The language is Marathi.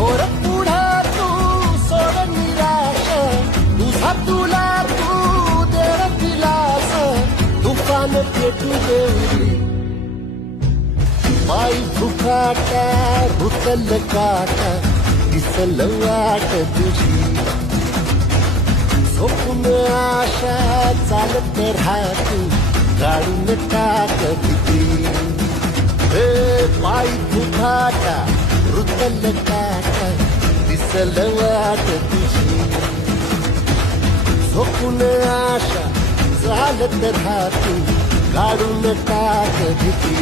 थोर पुढं तू सोड निराश, तुझा तुला तू देव दिलास, तुफान पेटू देवली पायी फुकाटा रुतल काटा, दिसल वाट तुझी झोपून आशा चालत राहतो, काढून टाक भीती पायी फुकाटा रुतल काटा, दिसल वाट तुझी झोपून आशा चालत राहतो, काढून टाक भीती